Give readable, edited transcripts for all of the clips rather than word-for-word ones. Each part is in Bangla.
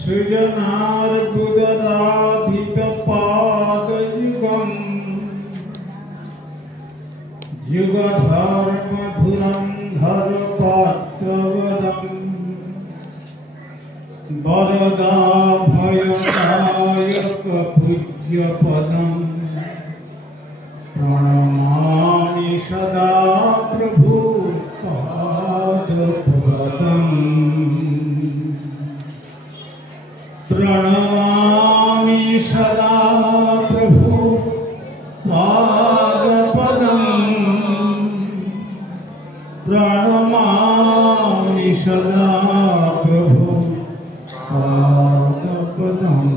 सृजनार्बुदराधितपादयुगम् युगधर्मधुरन्धरपात्रवरम् वरदाभयदायकपूज्यपदम् प्रणमामि सदा प्रभु पादपदम् प्रणमामि सदा प्रभु पादपदम् प्रणमामि सदा प्रभु पादपदम्।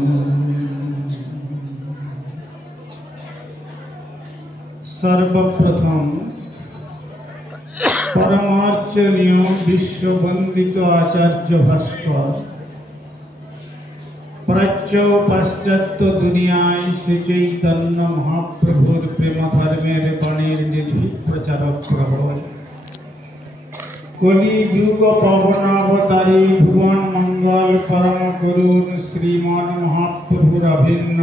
सर्वप्रथम परमार्चनीय विश्ववंदित आचार्य भास्कर प्राच्य पाश्चात्य दुनियाय श्री चैतन्य महाप्रभुर प्रेम धर्मेर बाणीर निर्भीक प्रचारक प्रभु कलि युग पावनावतारी भुवन मंगल परम करुण श्रीमान महाप्रभुर अभिन्न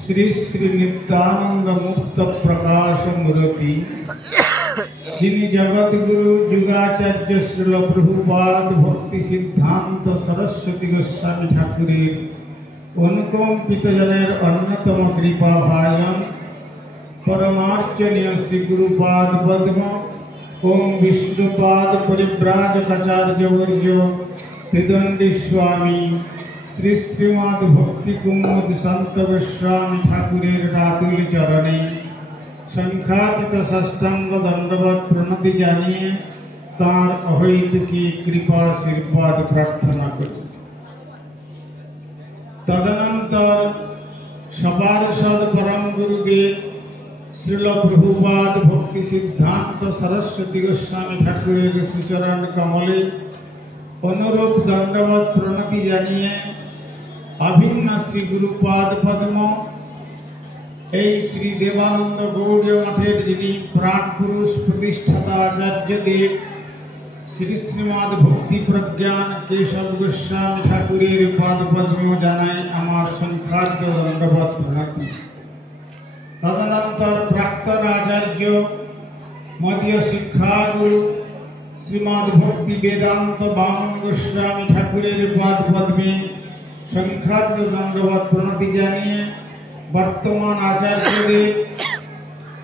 श्री श्री नित्यानंद मुक्त प्रकाश मूर्ति जिनि जगत गुरु जुगाचार्य श्रील प्रभुपाद भक्ति सिद्धांत सरस्वती गोस्वामी ठाकुरेर अनुकंपित जनेर अन्यतम कृपा भाजन परमार्चनीय श्री गुरुपाद पद्म ओम विष्णुपाद परिव्राजकाचार्य वर्य त्रिदंडी स्वामी श्री श्रीमद भक्ति कुमुद संत गोस्वामी ठाकुरेर रातुल चरणे संख्यातीत षष्ठांग दंडवत प्रणति जानिए तार अहैतुकी कृपा आशीर्वाद प्रार्थना करी। तदनंतर सपार्षद परम गुरुदेव श्रील प्रभुपाद भक्ति सिद्धांत सरस्वती गोस्वामी ठाकुरेर श्रीचरण कमले अनुरूप दंडवत प्रणति जानिए अभिन्न श्री गुरुपाद पद्म श्री देवानंद गौड़ मठेर जिनि प्राण पुरुष प्रतिष्ठाता आचार्य देव श्री श्रीमद भक्ति प्रज्ञान केशव गोस्वामी ठाकुरेर पाद पद्म जानाई आमार संख्यात दंडवत प्रणति। तदनंतर प्राक्तन आचार्य मध्य शिक्षा गुरु श्रीमद भक्ति वेदांत वामन गोस्वामी ठाकुरेर पाद पद्मे संख्यात दंडवत प्रणति जानिए वर्तमान आचार्य देव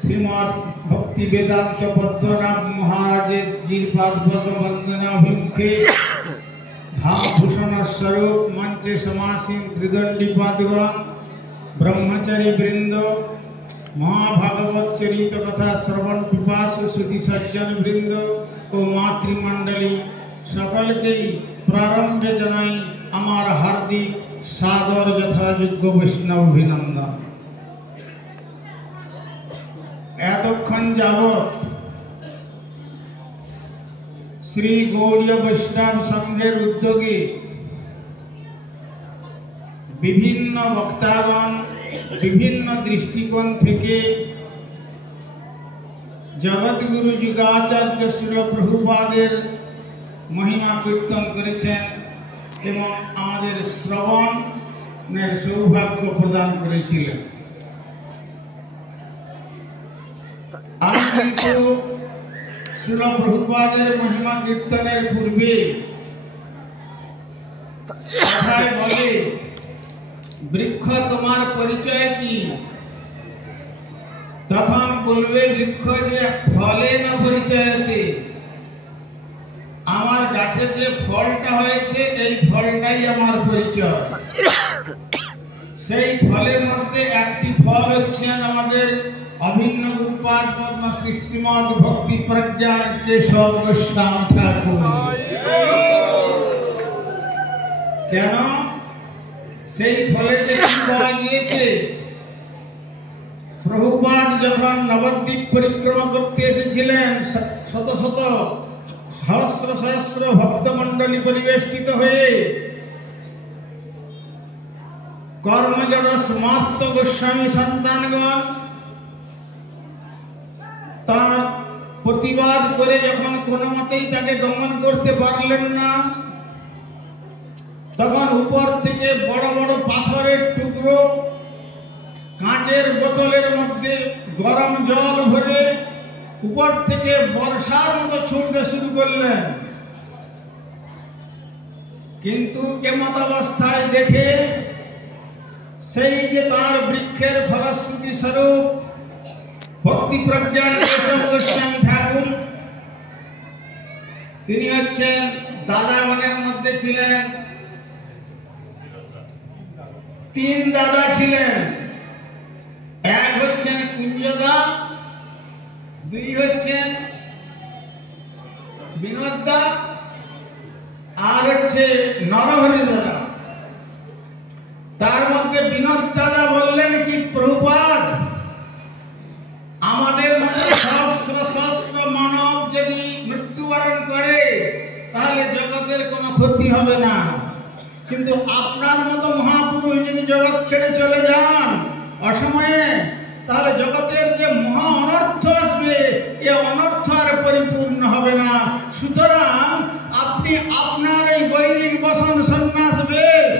श्रीमद भक्ति वेदांत पद्मनाभ महाराज जी पाद पद्म वंदनाभिमुखे धाम भूषण स्वरूप मंचे समासीन त्रिदंडी पादुका ब्रह्मचारी वृंद महाभागवत चरित कथा श्रवण पिपासु सुधि सज्जन वृंद और मातृमंडली सकल के प्रारंभ जनाई आमार हार्दिक सादर यथायोग्य वैष्णव अभिनंदन। एतक्षण जावत श्री गौड़ीय वैष्णव संघेर उद्योगे विभिन्न वक्तागण विभिन्न दृष्टिकोण थेके जगतगुरु जुगाचार्य श्रील प्रभुपादेर महिमा कीर्तन करेছেন এবং আমাদের শ্রবণের সৌভাগ্য প্রদান করেছিলেন। আমি কিন্তু শ্রীল প্রভুপাদের মহিমা কীর্তনের পূর্বে কথায় বলে বৃক্ষ তোমার পরিচয় কি, তখন বলবে বৃক্ষ যে ফলে না পরিচয়তে, আমার গাছে যে ফলটা হয়েছে এই ফলটাই আমার পরিচয়। সেই ফলের মধ্যে একটি ফল হচ্ছে আমাদের अभिन्न गुरुपाद पद्म श्री श्रीमद भक्ति प्रज्ञान केशव गोस्वामी ठाकुर কেন সেই ফলেতে কি পাওয়া গিয়েছে? প্রভুপাদ যখন নবদ্বীপ পরিক্রমা করতে এসেছিলেন শত শত সহস্র সহস্র ভক্তমণ্ডলী পরিবেষ্টিত হয়ে কর্মজড় স্মার্ত গোস্বামী সন্তানগণ তার প্রতিবাদ করে যখন কোনো মতেই তাকে দমন করতে পারলেন না, তখন থেকে বড় বড় পাথরের টুকরো কাঁচের বোতলের মধ্যে গরম জল ভরে উপর থেকে বর্ষার মতো ছুটতে শুরু করলেন। কিন্তু এমত অবস্থায় দেখে সেই যে তার বৃক্ষের ফলশ্রুতি স্বরূপ ভক্তি প্রজ্ঞান কেশব গোস্বামী ঠাকুর, তিনি হচ্ছেন দাদাগণের মধ্যে ছিলেন, তিন দাদা ছিলেন। এক হচ্ছেন কুঞ্জদা, দুই হচ্ছেন বিনোদদা, আর হচ্ছে নরহরি দাদা। তার মধ্যে বিনোদ দাদা বললেন কি, প্রভুপাদ, আমাদের মধ্যে সহস্র সহস্র মানব যদি মৃত্যুবরণ করে তাহলে জগতের কোনো ক্ষতি হবে না, কিন্তু আপনার মতো মহাপুরুষ যদি জগৎ ছেড়ে চলে যান অসময়ে, তাহলে জগতের যে মহা অনর্থ আসবে এ অনর্থ আর পরিপূর্ণ হবে না। সুতরাং আপনি আপনার এই গৈরিক বসন সন্ন্যাস বেশ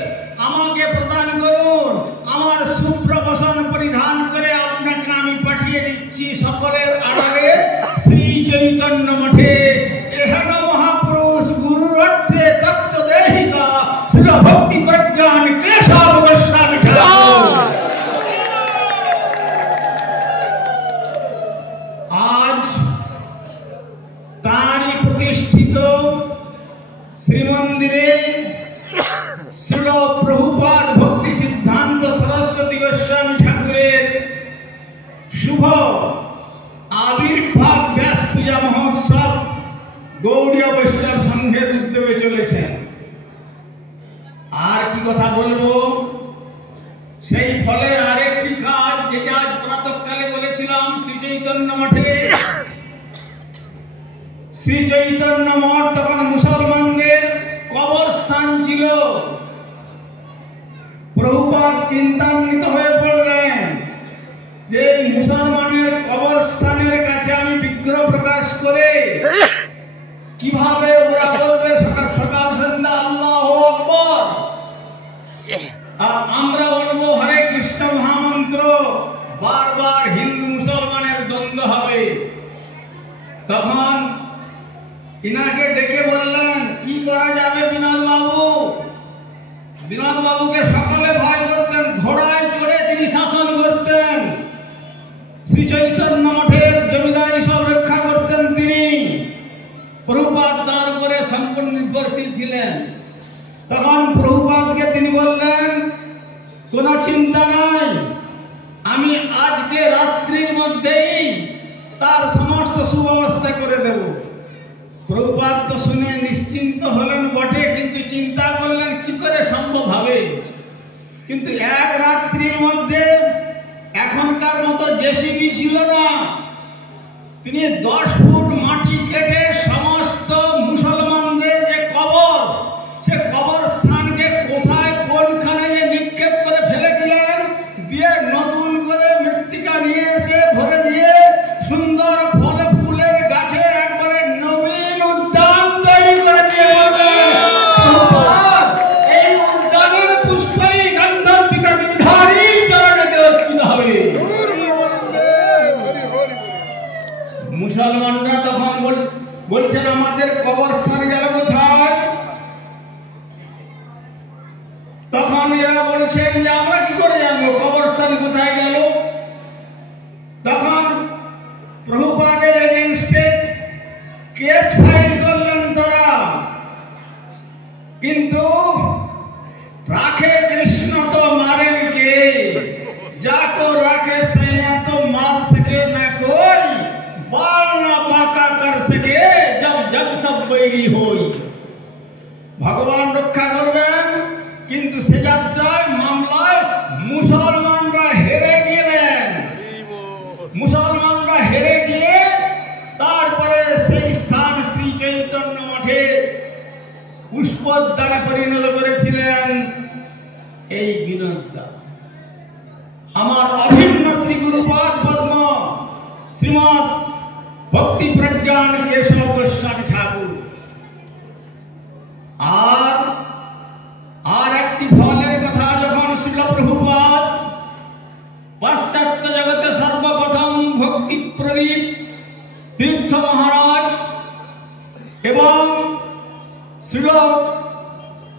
আমাকে প্রদান করুন, আমার শুভ্র বসন পরিধান করে আপনাকে আমি পাঠিয়ে দিচ্ছি সকলের আড়ালে শ্রী চৈতন্য মঠে। এহেন মহাপুরুষ গুরুর অর্থে তত্ত্ব দেহিকা শ্রী ভক্তি প্রজ্ঞান কেশব গোস্বামী ঠাকুর। আজ তারই প্রতিষ্ঠিত শ্রীমন্দিরে শ্রীল প্রভুপাদ ভক্তি সিদ্ধান্ত সরস্বতী গোস্বামী ঠাকুরের শুভ আবির্ভাব ব্যাস পূজা মহোৎসব গৌড়ীয় বৈষ্ণব সংঘের উদ্যোগে চলেছে। আর কি কথা বলবো, সেই ফলের আরেকটি কাজ যেটা আজ প্রাতঃকালে বলেছিলাম, শ্রী চৈতন্য মঠে, শ্রী চৈতন্য মঠ তখন মুসলমানদের কবরস্থান ছিল। প্রভুপাদ চিন্তান্বিত হয়ে পড়লেন যে মুসলমানের কবরস্থানের কাছে আমি বিগ্রহ প্রকাশ করে কিভাবে ওরা বলবে সকাল সকাল সন্ধ্যা আল্লাহু আকবার, আর আমরা বলবো হরে কৃষ্ণ মহামন্ত্র, বারবার হিন্দু মুসলমানের দ্বন্দ্ব হবে। তখন ইনাকে ডেকে বললেন কি করা যাবে বিনোদ বাবু। বিনোদ বাবুকে সকলে ভয় করতেন, ঘোড়ায় চড়ে তিনি শাসন করতেন, শ্রী চৈতন্য মঠের জমিদারি সব রক্ষা করতেন তিনি। প্রভুপাদ তার উপরে সম্পূর্ণ নির্ভরশীল ছিলেন। তখন প্রভুপাদকে তিনি বললেন কোনো চিন্তা নাই, আমি আজকে রাত্রির মধ্যেই তার সমস্ত সুব্যবস্থা করে দেব। প্রভুপাদ তো শুনে নিশ্চিন্ত হলেন বটে, কিন্তু চিন্তা করলেন কি করে সম্ভব হবে। কিন্তু এক রাত্রির মধ্যে এখনকার মতো জেসিবি ছিল না, তিনি 10 ফুট মাটি কেটে সমস্ত মুসলমানদের যে কবর, সে কবর স্থানকে কোথায় কোনখানে নিক্ষেপ করে ফেলে দিলেন, দিয়ে নতুন করে মৃত্তিকা নিয়ে এসে ভরে দিয়ে সুন্দর ফলে ফুলের গাছে একবারে নবীন উদ্যান তৈরি করে দিয়ে বললেন এই উদ্যানের পুষ্পই গান্ধর্বিকা গিরিধারীর চরণে অর্পিত হবে। মুসলমানরা তখন বলছেন আমাদের কবরস্থান গেল কোথায়। তখন এরা বলছেন যে আমরা কি করে জানবো কবরস্থান কোথায় গেল। তখন প্রভুপাদের এগেইনস্টে কেস ফাইল করলেন তারা, কিন্তু রাখে কৃষ্ণ তো মারেন কে, যাको রাখে सैया तो मार सके ना कोई, बाल ना बांका कर सके जब जग सब बैरी होई। ভগবান রক্ষা করবেন, কিন্তু সে যাত্রায় মামলায় মুসলমানরা হেরে গেলেন। মুসলমানরা হেরে গিয়ে তারপরে সেই স্থান শ্রী চৈতন্য মঠে পুষ্পোদ্যানে পরিণত করেছিলেন এই বিনোদদা। আমার অভিন্ন শ্রী গুরুপাদ পদ্ম শ্রীমৎ ভক্তি প্রজ্ঞান কেশব গোস্বামী ঠাকুর। আর একটি ফলের মহারাজ এবং শ্রীল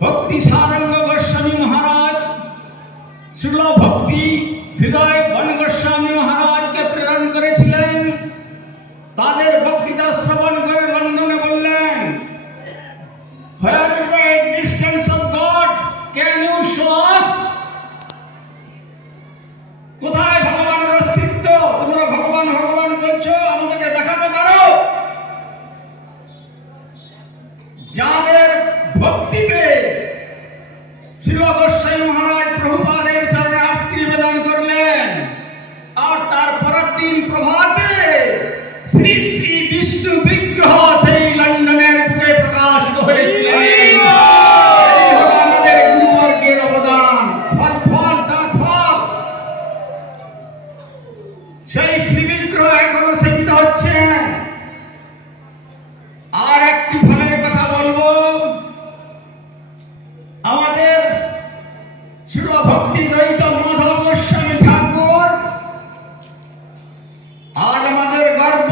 ভক্তি সারঙ্গ গোস্বামী মহারাজ, শ্রীল ভক্তি হৃদয় বন গোস্বামী মহারাজকে প্রেরণ করেছিলেন। তাদের বক্তৃতা শ্রবণ করে লন্ডনে বললেন, Where is the existence of God? Can you show us? কোথায় ভগবানের অস্তিত্ব? তোমরা ভগবান ভগবান বলছো, আমাদেরকে দেখাতে পারো। যাদের ভক্তিতে শ্রীল গোস্বামী মহারাজ প্রভুপাদের চরণে আপ্তি নিবেদন করলেন, আর তার পরের দিন প্রভাতে শ্রী শ্রী বিষ্ণু বিগ্রহ সেই লন্ডনের বুকে প্রকাশিত হয়েছিলেন। আমাদের গুরুবর্গের অবদান, ফল ফল তার ফল। সেই শ্রী বিগ্রহ এখনো সেবিত হচ্ছে। আর একটি ফলের কথা বলবো, আমাদের শ্রীল ভক্তি দ্বৈত মাধব গোস্বামী ঠাকুর আজ আমাদের গর্ব।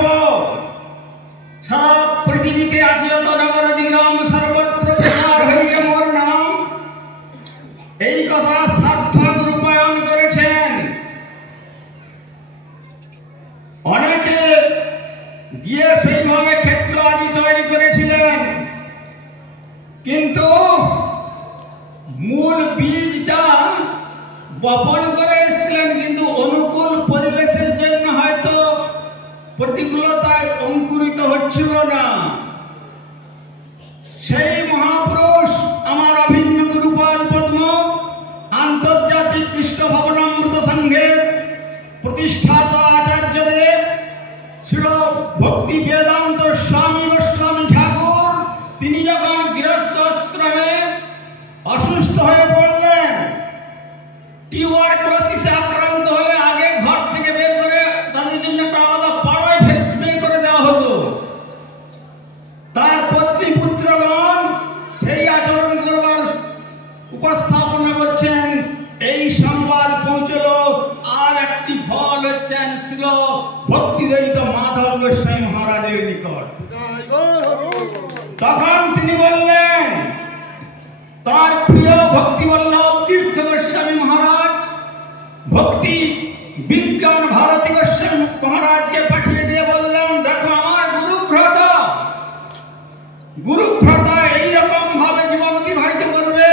সারা পৃথিবীতে আছে যত নগর দিগ্রাম সর্বত্র প্রচার হইলে মোর নাম, এই কথা সার্থক রূপায়ণ করেছেন। অনেকে গিয়ে সেইভাবে ক্ষেত্র আদি তৈরি করেছিলেন, কিন্তু মূল বীজটা বপন করে এসেছিলেন, কিন্তু অনুকূল পরিবেশের জন্য হয়তো প্রতিকূলতায় অঙ্কুরিত হচ্ছিল না। সেই মহাপুরুষ আমার অভিন্ন গুরুপাদ পদ্ম আন্তর্জাতিক কৃষ্ণ ভবনামৃত সংঘের প্রতিষ্ঠাতা আচার্যদেব শ্রীল ভক্তি বেদান্ত স্বামী গোস্বামী ঠাকুর, তিনি যখন গৃহস্থ আশ্রমে অসুস্থ হয়ে পড়লেন, টিউবারকুলোসিসে আক্রান্ত হলে আগে ঘর থেকে বের করে তাদের জন্য একটা আলাদা পাড়ায় বের করে দেওয়া হতো। তার পত্নী পুত্রগণ সেই আচরণ করবার উপস্থাপনা করছেন। এই সংবাদ পৌঁছল আর একটি ফল হচ্ছেন শ্রীল ভক্তিদ্বৈত মাধব গোস্বামী মহারাজের নিকট। তখন তিনি বললেন, তার প্রিয় ভক্তি বল্লভ তীর্থ গোস্বামী মহারাজ ভক্তি বিজ্ঞান ভারতী গোস্বামী মহারাজকে পাঠিয়ে দিয়ে বললেন, দেখো আমার গুরুভ্রাতা এইরকম ভাবে জীবন অতিবাহিত করবে,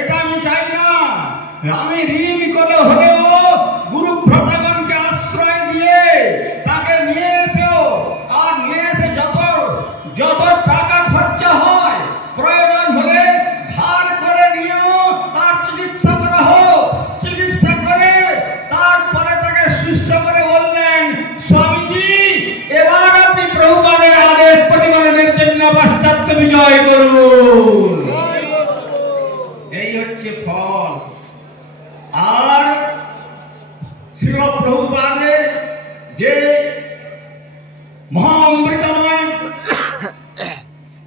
এটা আমি চাই না। আমি ঋণ করে হলেও গুরুভ্রাতাগণকে আশ্রয় দিয়ে তাকে নিয়ে এসো, আর নিয়ে এসে যত টাকা খরচা হয় প্রয়োজন হলে ধার করে নিয়েও তার চিকিৎসা করা হোক। চিকিৎসা করে তারপরে তাকে সুস্থ করে বললেন, স্বামীজি এবার আপনি প্রভুপাদের আদেশ প্রতিপালনের জন্য পাশ্চাত্য বিজয় করুন। এই হচ্ছে ফল। আর শ্রীল প্রভুপাদের যে মহামৃতময়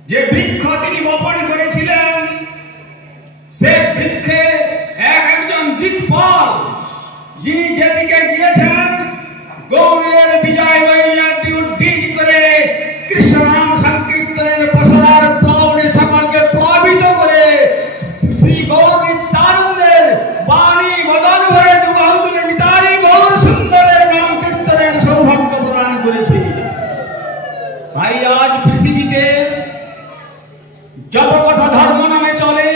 যে বৃক্ষ তিনি বপন করেছিলেন, সে বৃক্ষে একজন দিকপাল, যিনি যেদিকে গিয়েছেন গৌরীর বিজয় বৈরাগ্য উদ্দীন করে কৃষ্ণ নাম সংকীর্তনের প্রসার প্লাবনে সকলকে প্লাবিত করে শ্রী গৌর নিত্যানন্দের বাণী বদন ভরে দুবাহু তুলে নিতাই গৌর সুন্দরের নাম কীর্তনের সৌভাগ্য প্রদান করেছে। তাই আজ পৃথিবীতে যত কথা ধর্ম নামে চলে,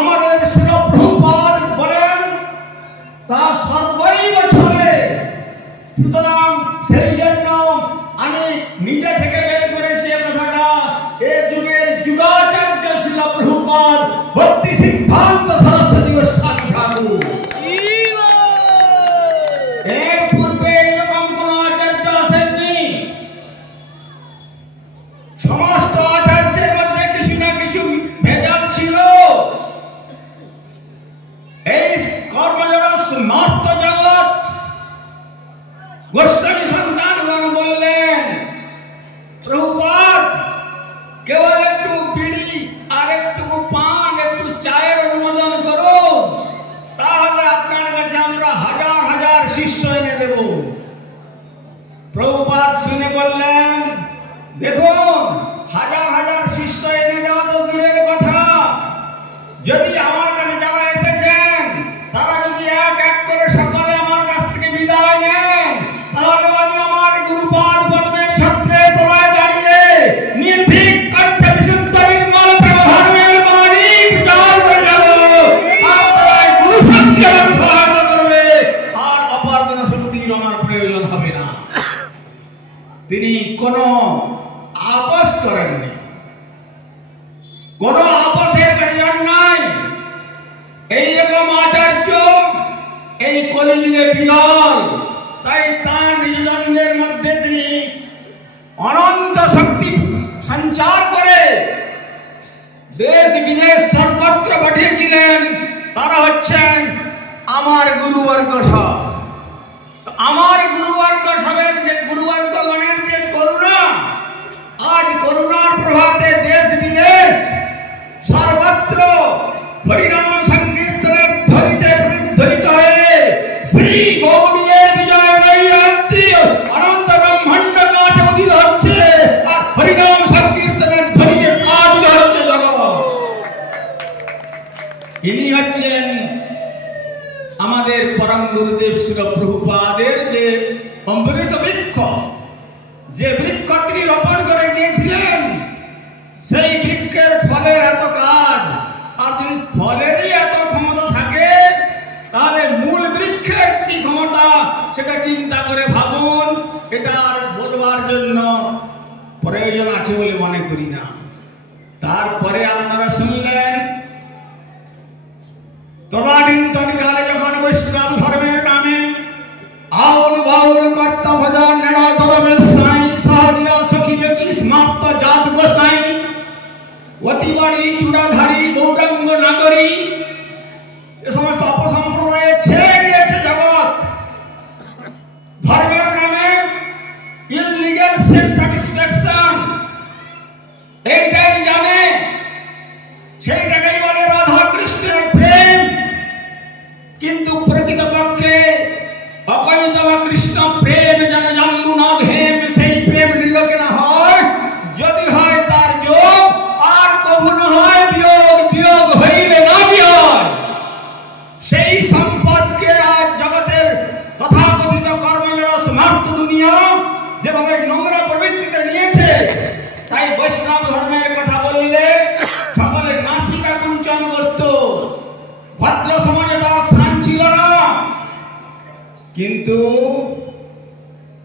আমাদের শ্রীল প্রভুপাদ বলেন তা সর্বৈব চলে। সুতরাং সেই জন্য আমি নিজে থেকে বের করেছি এ কথাটা। এ যুগের যুগাচার্য শ্রীল প্রভুপাদ ভক্তি সিদ্ধান্ত সরস্বতী গোস্বামী ঠাকুর। এর পূর্বে এরকম কোন আচার্য আসেননি। সমস্ত আচার্যের মধ্যে কিছু না কিছু ভেজাল ছিল। এই কর্মজগৎ নর্ত জগৎ গোস্বামী সন্তানগণ বললেন, প্রভুপাদ কেবল একটু বিড়ি আর একটু পান একটু চায়ের অনুমোদন করুন, প্রভুপাদ শুনে বললেন, দেখুন, হাজার হাজার শিষ্য এনে দেওয়া তো দূরের কথা, যদি আমার কাছে যারা এসেছেন তারা যদি এক এক করে সকলে আমার কাছ থেকে বিদায় নেন, তাহলে আমি আমার গুরুপাদ পদ্মের ছত্রের তলায় দাঁড়িয়ে নির্ভীক কণ্ঠে বিশুদ্ধ নির্মল প্রেম ধর্মের বাণী প্রচার করে যাব। আর তারাই গুরু শক্তি আমাকে সহায়তা করবে, আর অপর কোন শক্তির আমার প্রয়োজন হবে না। তিনি কোনো আপোষ করেননি, কোনো আপোষের প্রয়োজন নাই। এইরকম আচার্য এই কলিযুগে বিরল, তাই তার নিজজনদের মধ্যে তিনি অনন্ত শক্তি সঞ্চার করে দেশ বিদেশ সর্বত্র পাঠিয়েছিলেন। তারা হচ্ছেন আমার গুরুবর্গ সব। আমার গুরুবর্গ সবের যে গুরুবর্গগণের যে করুণা, আজ করুণার প্রভাতে দেশ বিদেশ সর্বত্র হরিনাম সংকীর্তনের ধ্বনিতে প্রতিধ্বনিত হয়ে শ্রী গৌড়ীয়ের বিজয় নৈরাজ্য অনন্ত ব্রহ্মাণ্ড কাছে উদিত হচ্ছে, আর হরিনাম সংকীর্তনের ধ্বনিতে প্লাবিত হচ্ছে জগৎ। ইনি হচ্ছেন আমাদের পরম গুরুদেব শ্রী প্রভুপাদের যে অমৃত বৃক্ষ, যে বৃক্ষ তিনি রোপণ করে গিয়েছিলেন, সেই বৃক্ষের ফলের এত কাজ। আর যদি ফলেরই এত ক্ষমতা থাকে, তাহলে মূল বৃক্ষের কি ক্ষমতা সেটা চিন্তা করে ভাবুন। এটা আর বলবার জন্য প্রয়োজন আছে বলে মনে করি না। তারপরে আপনারা শুনলেন, তদানীন্তন কালে যখন বৈষ্ণব ধর্মের নামে আউল বাউল কর্তা ভজন নেড়া ধর্মের সাই সহরিয়া সখী ব্যক্তি সমাপ্ত জাত গোসাই অতিবাড়ি চূড়াধারী গৌরাঙ্গ নাগরী এ সমস্ত অপসম্প্রদায়ে ছেড়ে গিয়েছে জগৎ। ধর্মের নামে ইললিগ্যাল সেক্স স্যাটিসফ্যাকশন, এইটাই জানে, সেইটাকেই বলে রাধা কৃষ্ণের প্রেম। কিন্তু প্রকৃতপক্ষে অকৈত বা কৃষ্ণ প্রেম যেন জাম্বু না ভেম, সেই প্রেম নির্লোকে না হয়। যদি হয় তার যোগ, আর কভু না হয় বিয়োগ, বিয়োগ হইলে না বিয়োগ। সেই সম্পদকে আজ জগতের তথাকথিত কর্মজড় সমাপ্ত দুনিয়া যেভাবে নোংরা প্রবৃত্তিতে নিয়েছে, তাই বৈষ্ণব ধর্মের কথা বললে সকলে নাসিকা কুঞ্চন করত। ভদ্র সমাজে তার স্থান ছিল না। কিন্তু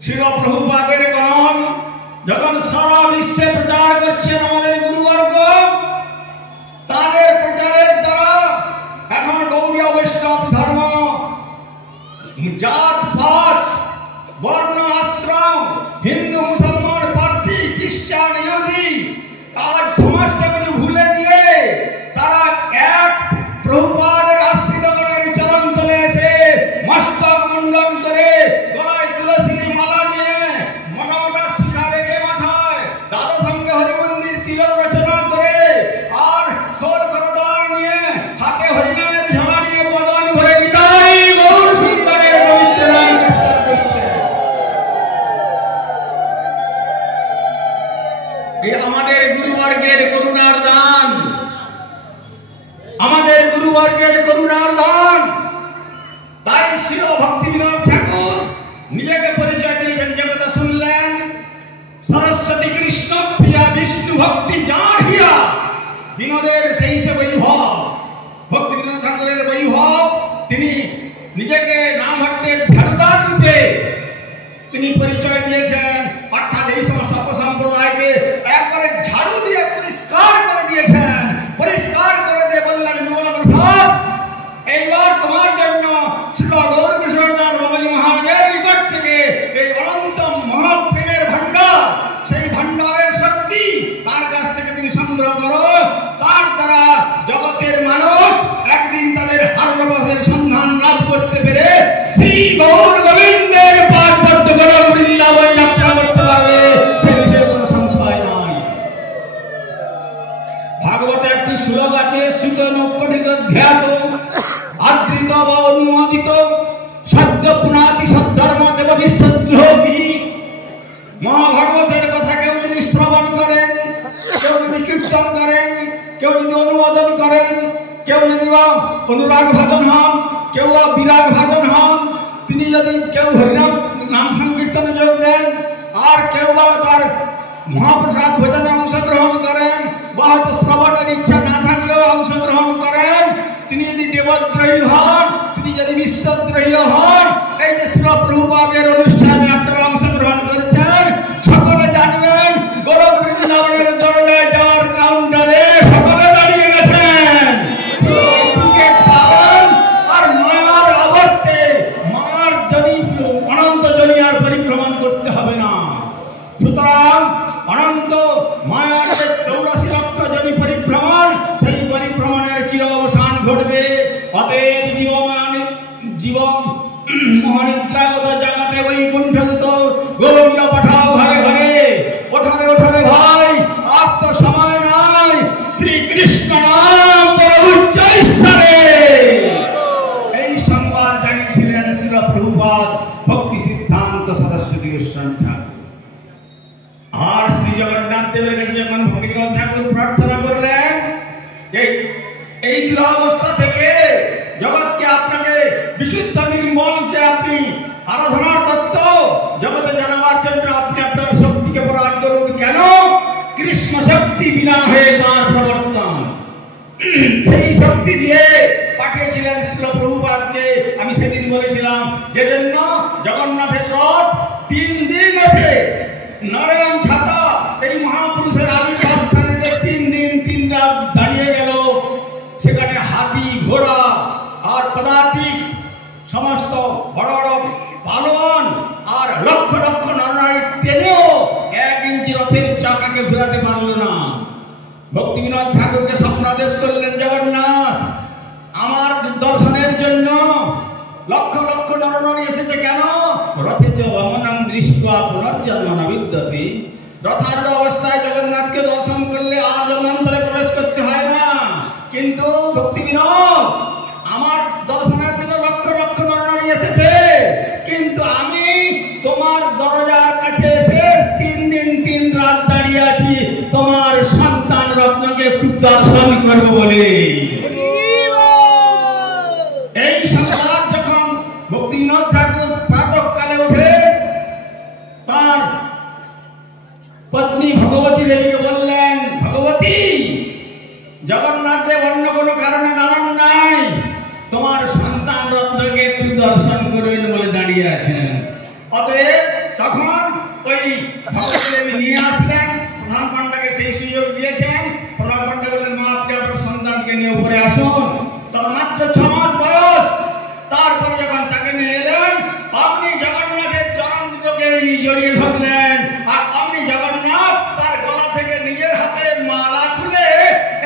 শিল প্রভুপাদের গণ যখন সারা বিশ্বে প্রচার করছেন আমাদের গুরুবর্গ, তাদের প্রচারের দ্বারা এখন গৌড়ীয় বৈষ্ণব ধর্ম জাত পাত বর্ণ আশ্রম হিন্দু মুসলমান পারসি খ্রিস্টান ইহুদি আজ সমাজটাকে ভুলে গিয়ে তারা এক প্রভুপাদের আশ্রিত করার চরণ তলে এসে মস্তক মুন্ডন করে গলায় তুলসীর মালা নিয়ে মোটা মোটা শিখা রেখে মাথায় দাদা সঙ্গে হরিমন্দির তিলক রচনা করে আর সোল করদার নিয়ে হাতে হরিনামের ঝালা নিয়ে বদন ভরে গীতাই গৌর সুন্দরের পবিত্র নাম কীর্তন করছে। আমাদের গুরুবর্গের করুণার দান, আমাদের গুরুবর্গের করুণার দান। তাই শ্রী ভক্তি বিনোদ ঠাকুর নিজেকে পরিচয় দিয়েছেন, যে কথা শুনলেন, সরস্বতী কৃষ্ণ প্রিয়া বিষ্ণু ভক্তি যার হিয়া, বিনোদের সেই সে বৈভব। ভক্তি বিনোদ ঠাকুরের বৈভব, তিনি নিজেকে নামহট্টের ঝাড়ুদার রূপে তিনি পরিচয় দিয়েছেন। অর্থাৎ এই সমস্ত অপসম্প্রদায়কে একবারে ঝাড়ু দিয়ে পরিষ্কার করে দিয়েছেন। পরিষ্কার করে দিয়ে বললেন, বিমলা প্রসাদ, এইবার তোমার জন্য শ্রী গৌর কিশোরদাস বাবাজি মহারাজের নিকট থেকে এই অনন্ত মহাপ্রেমের ভান্ডার, সেই ভান্ডারের শক্তি তার কাছ থেকে তুমি সংগ্রহ করো। তার দ্বারা জগতের মানুষ একদিন তাদের হারবাসের সন্ধান লাভ করতে পেরে শ্রী গৌর গোবিন্দের পাদপদ্ম গোলক বৃন্দাবন যাত্রা করতে পারবে, সে বিষয়ে কোনো সংশয় নাই। ভাগবতে একটি শ্লোক আছে, শীতন পঠিত ধ্যাত আদৃত বা অনুমোদিত সদ্য পুনাতি সদ্ধর্ম দেব বিশ্বদ্রোহী। মহাভাগবতের কথা কেউ যদি শ্রবণ করেন, কেউ যদি কীর্তন করেন, কেউ যদি অনুমোদন করেন, কেউ যদি বা অনুরাগ ভাজন হন, কেউ বা বিরাগ ভাজন হন, তিনি যদি কেউ হরিনাম নাম সংকীর্তনে যোগ দেন, আর কেউ বা তার মহাপ্রসাদ ভোজনে অংশগ্রহণ করেন, বা হয়তো শ্রবণের ইচ্ছা না থাকলেও অংশগ্রহণ করেন, তিনি যদি দেবদ্রোহী হন, তিনি যদি বিশ্বদ্রোহী হন, এই যে শ্রী প্রভুপাদের অনুষ্ঠানে আপনারা অংশগ্রহণ করেছেন, সকলে জানবেন গোলক বৃন্দাবনের দরজায় যাওয়ার কাউন্টারে সকলে দাঁড়িয়ে গেছেন। টিকিট পাবেন আর মায়ার আবর্তে মার জনি অনন্ত জনি আর পরিভ্রমণ করতে হবে না। সুতরাং অনন্ত মায়ার যে 84 লক্ষ জনি পরিভ্রমণ, সেই পরিভ্রমণের চির অবসান ঘটবে। অতএব জীবন মহানিদ্রাগত জগতে বৈকুণ্ঠদূত গৌরীয় পাঠাও ঘরে ঘরে। ওঠারে ওঠারে ভাই, আর তো সময় নাই, শ্রীকৃষ্ণ নাম বড় উচ্চৈঃস্বরে। এই সংবাদ জানিয়েছিলেন শ্রী প্রভুপাদ ভক্তি সিদ্ধান্ত সরস্বতী গোস্বামী ঠাকুর। আর শ্রী জগন্নাথ দেবের কাছে যখন ভক্তিবিনোদ ঠাকুর প্রার্থনা করলেন, এই দুরবস্থা থেকে জগৎকে আপনাকে বিশুদ্ধ নির্মলকে আপনি আরাধনার তত্ত্ব জগতে জানাবার জন্য আপনি আপনার শক্তিকে প্রয়োগ করুন। কেন? কৃষ্ণ শক্তি বিনা হয়ে তার প্রবর্তন, সেই শক্তি দিয়ে পাঠিয়েছিলেন শ্রী প্রভুপাদকে। আমি সেদিন বলেছিলাম যে জন্য জগন্নাথের রথ 3 দিন আছে নারায়ণ ছাতা এই মহাপুরুষের আবির্ভাব স্থানে 3 দিন 3 রাত দাঁড়িয়ে গেল। সেখানে হাতি, ঘোড়া আর পদাতিক সমস্ত বড় বড় পালোয়ান আর লক্ষ লক্ষ নরনারী টেনেও 1 ইঞ্চি রথের চাকাকে ঘোরাতে পারল না। ভক্তিবিনোদ ঠাকুরকে স্বপ্নাদেশ করলেন, জগন্নাথ আমার দর্শনের জন্য লক্ষ লক্ষ নরনারী এসেছে, কেন? রথে চ বামনাং দৃষ্টা পুনর্জন্ম ন বিদ্যতে। রথারূঢ় অবস্থায় জগন্নাথকে দর্শন করলে আর জন্মান্তরে প্রবেশ করতে হয় না। কিন্তু ভক্তিবিনোদ, আমার দর্শনের জন্য লক্ষ লক্ষ নরনারী এসেছে, কিন্তু আমি তোমার দরজার কাছে এসে 3 দিন 3 রাত দাঁড়িয়ে আছি তোমার সন্তান রত্নকে একটু দর্শন করব বলে। এই সংবাদ যখন ভক্তিবিনোদ ঠাকুর প্রাতঃকালে উঠে তার পত্নী ভগবতী দেবীকে বললেন, ভগবতী, জগন্নাথ দেব অন্য কোনো কারণে দাঁড়ান নাই, তোমার সন্তান রত্নকে একটু দর্শন করবেন বলে দাঁড়িয়ে আছেন। অতএব তখন ওই ভগবতী দেবী নিয়ে আসলেন, প্রধান পাণ্ডাকে সেই সুযোগ দিয়েছেন। প্রধান পাণ্ডা বললেন, মা আপনি আপনার সন্তানকে নিয়ে উপরে আসুন। তার মাত্র 6 মাস বয়স। তারপরে যখন তাকে নিয়ে এলেন, আপনি জগন্নাথের চরণ দুটোকে জড়িয়ে ধরলেন, আর আপনি জগন্নাথ তার গলা থেকে নিজের হাতে মালা খুলে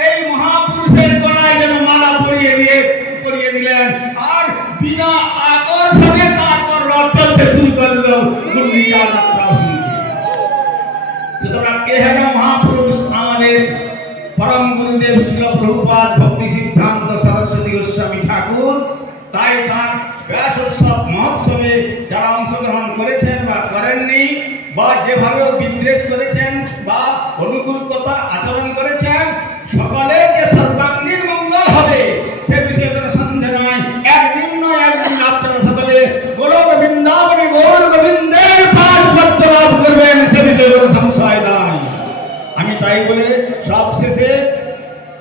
এই মহাপুরুষের গলায় যেন মালা পরিয়ে দিলেন, আর বিনা আকর্ষণে তারপর রথ চলতে শুরু করলো গুন্ডিচা যাত্রা। সুতরাং কে হেন মহাপুরুষ? আমাদের পরম গুরুদেব শ্রী প্রভুপাদ ভক্তি সিদ্ধান্ত সরস্বতী গোস্বামী ঠাকুর। তাই তার ব্যাস উৎসব মহোৎসবে যারা অংশগ্রহণ করেছেন বা করেননি, বা যেভাবে বিদ্বেষ করেছেন বা অনুকূলতা আচরণ করেছেন, সকলের যে সর্বাঙ্গীন মঙ্গল হবে সে বিষয়ে কোনো সন্দেহ নয়। একদিন নয় একদিন আপনারা সকলে গোলক বৃন্দাবনে গৌর গোবিন্দের পাদ পদ্ম লাভ করবেন, সে বিষয়ে কোনো সংশয় নাই। আমি তাই বলে সব শেষে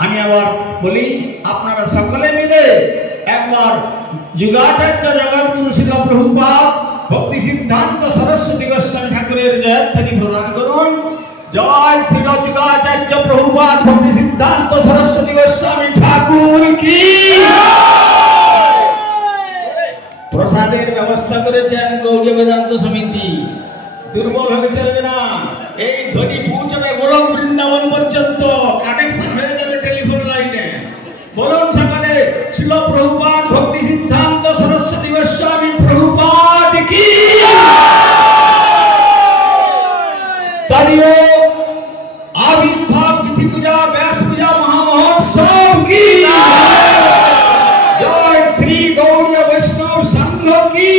আমি আবার বলি, আপনারা সকলে মিলে একবার যুগাচার্য জগৎগুরু শ্রী প্রভুপাদ ভক্তি সিদ্ধান্ত সরস্বতী গোস্বামী ঠাকুরের জয়ধ্বনি প্রদান করুন। জয় শ্রী যুগাচার্য প্রভুপাদ ভক্তি সিদ্ধান্ত সরস্বতী গোস্বামী ঠাকুর কি। প্রসাদের ব্যবস্থা করেছেন গৌড়ীয় বেদান্ত সমিতি। দুর্বল হলে চলবে না, এই ধ্বনি পৌঁছবে গোলক বৃন্দাবন পর্যন্ত, কানেকশন হয়ে যাবে টেলিফোন লাইনে। বলুন সকালে শিল প্রভুপাদ ভক্তি সিদ্ধান্ত সরস্বতী গোস্বামী প্রভুপাদ কি। তারিও আবির্ভাব তিথি পূজা ব্যাস পূজা মহামহোৎসব কি। জয় শ্রী গৌড়ীয় বৈষ্ণব সংঘ কি।